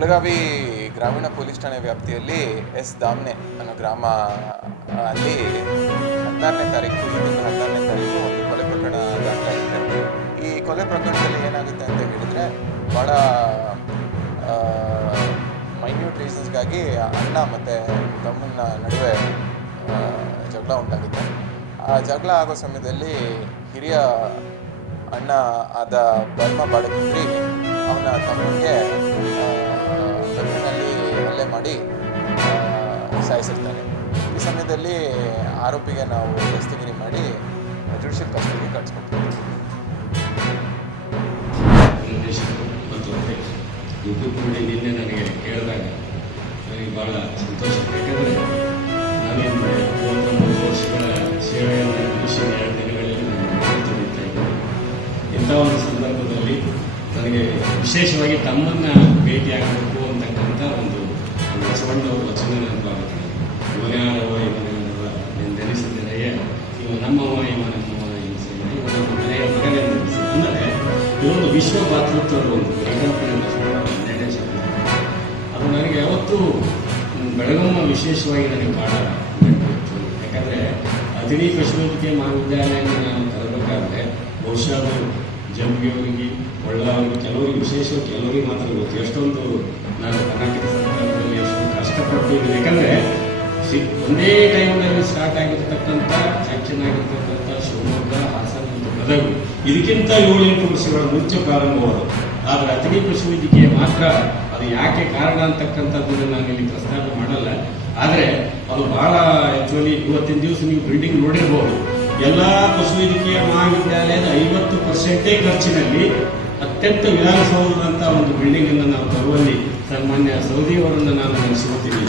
ಬೆಳಗಾವಿ ಗ್ರಾಮೀಣ ಪೊಲೀಸ್ ಠಾಣೆ ವ್ಯಾಪ್ತಿಯಲ್ಲಿ ಎಸ್ ದಾಮ್ನೆ ಅನ್ನೋ ಗ್ರಾಮ ಅಲ್ಲಿ 14ನೇ ತಾರೀಕು ಈ ತಿಂಗಳ 14ನೇ ತಾರೀಕು ಒಂದು ಕೊಲೆ ಪ್ರಕರಣ ದಾಖಲಾಗಿದೆ. ಈ ಕೊಲೆ ಪ್ರಕರಣದಲ್ಲಿ ಏನಾಗುತ್ತೆ ಅಂತ ಹೇಳಿದರೆ ಭಾಳ ಮೈನ್ಯೂಟ್ ರೀಸನ್ಸ್ಗಾಗಿ ಅಣ್ಣ ಮತ್ತು ತಮ್ಮನ ನಡುವೆ ಜಗಳ ಉಂಟಾಗುತ್ತೆ. ಆ ಜಗಳ ಆಗೋ ಸಮಯದಲ್ಲಿ ಹಿರಿಯ ಅಣ್ಣ ಆದ ಬರ್ಮ ಬಾಡಕುಂದ್ರಿ ಅವನ ತಮ್ಮನಿಗೆ ಬೆನ್ನಿನಲ್ಲಿ ಹಲ್ಲೆ ಮಾಡಿ ಸಾಯಿಸಿರ್ತಾನೆ. ಈ ಸಮಯದಲ್ಲಿ ಆರೋಪಿಗೆ ನಾವು ದಸ್ತಗಿರಿ ಮಾಡಿ ಜುಡಿಷಿಯಲ್ ಕಸ್ಟಡಿಗೆ ಕಳಿಸ್ಕೊಡ್ತೀವಿ. ನಿನ್ನೆ ನನಗೆ ಕೇಳಿದಾಗ ನನಗೆ ಭಾಳ ಸಂತೋಷ. ಯಾಕಂದರೆ ನಾನು 33 ವರ್ಷಗಳ ಸೇವೆಯನ್ನು ಮುಗಿಸಿ 2 ದಿನಗಳಲ್ಲಿ ನಾನು ತಿಳಿತಾ ಇದ್ದೀನಿ. ಇಂಥ ಒಂದು ಸಂದರ್ಭದಲ್ಲಿ ನನಗೆ ವಿಶೇಷವಾಗಿ ತಮ್ಮನ್ನು ಭೇಟಿಯಾಗಬೇಕು ಅಂತಕ್ಕಂಥ ಒಂದು ಬಸವಣ್ಣವರು ವಚನ ನೆನಪಾಗುತ್ತೆ. ಇವನ್ಯಾರವ ಇವನೆಲ್ಲವ ನೆನೆಸಿದರೆಯೇ ಇವ ನಮ್ಮವ ಇವ ನಮ್ಮವ ಎನಿಸಿದ ಇವ ನಮ್ಮ ಮನೆಯ ಮಗನೇ ನೆನೆಸಿ ಅಂದರೆ ಇದೊಂದು ವಿಶ್ವ ಭಾತೃತ್ವದ ಒಂದು ಪರಿಕಲ್ಪನೆ ನಿರ್ದೇಶ. ಅದು ನನಗೆ ಯಾವತ್ತೂ ಬೆಳಗಮ್ಮ ವಿಶೇಷವಾಗಿ ನನಗೆ ಭಾಳ ನೆನಪಿತ್ತು. ಯಾಕಂದರೆ ಅತಿಥಿ ಪಶುವೈದ್ಯಕೀಯ ಮಹಾವಿದ್ಯಾಲಯವನ್ನು ನಾನು ತರಬೇಕಾದ್ರೆ ಬಹುಶಃ ಅದು ಜಂಬಿಯವರಿಗೆ ಒಳ್ಳೆಯವರಿಗೆ ಕೆಲವರಿಗೆ ವಿಶೇಷವಾಗಿ ಕೆಲವರಿಗೆ ಮಾತ್ರ ಗೊತ್ತು. ಎಷ್ಟೊಂದು ನಾನು ಕರ್ನಾಟಕ ಸರ್ಕಾರದಲ್ಲಿ ಎಷ್ಟೊಂದು ಕಷ್ಟಪಟ್ಟು ಇದ್ದೀನಿ. ಯಾಕಂದರೆ ಒಂದೇ ಟೈಮ್ನಲ್ಲಿ ಸ್ಟಾರ್ಟ್ ಆಗಿರ್ತಕ್ಕಂಥ ಸ್ಯಾಂಕ್ಷನ್ ಆಗಿರ್ತಕ್ಕಂಥ ಶಿವಮೊಗ್ಗ, ಹಾಸನ ಮತ್ತು ಗದಗ ಇದಕ್ಕಿಂತ 7-8 ವರ್ಷಗಳ ಮುಂಚೆ ಪ್ರಾರಂಭವಾದವು. ಆದರೆ ಅತಿಥಿ ಪಶುವೈದ್ಯಕೀಯ ಮಾತ್ರ ಅದು ಯಾಕೆ ಕಾರಣ ಅಂತಕ್ಕಂಥದ್ದನ್ನು ನಾನು ಇಲ್ಲಿ ಪ್ರಸ್ತಾಪ ಮಾಡಲ್ಲ. ಆದರೆ ಅದು ಭಾಳ ಆ್ಯಕ್ಚುಲಿ ಇವತ್ತಿನ ದಿವಸ ನೀವು ಬಿಲ್ಡಿಂಗ್ ನೋಡಿರ್ಬೋದು. ಎಲ್ಲ ಪಶುವೈದ್ಯಕೀಯ ಮಹಾವಿದ್ಯಾಲಯದ 50% ಖರ್ಚಿನಲ್ಲಿ ಅತ್ಯಂತ ವಿಧಾನಸೌಧದಂಥ ಒಂದು ಬಿಲ್ಡಿಂಗನ್ನು ನಾವು ತರುವಲ್ಲಿ ಸನ್ಮಾನ್ಯ ಸೌದಿಯವರನ್ನು ನಾನು ನೆನೆಸ್ಕೊತೀನಿ.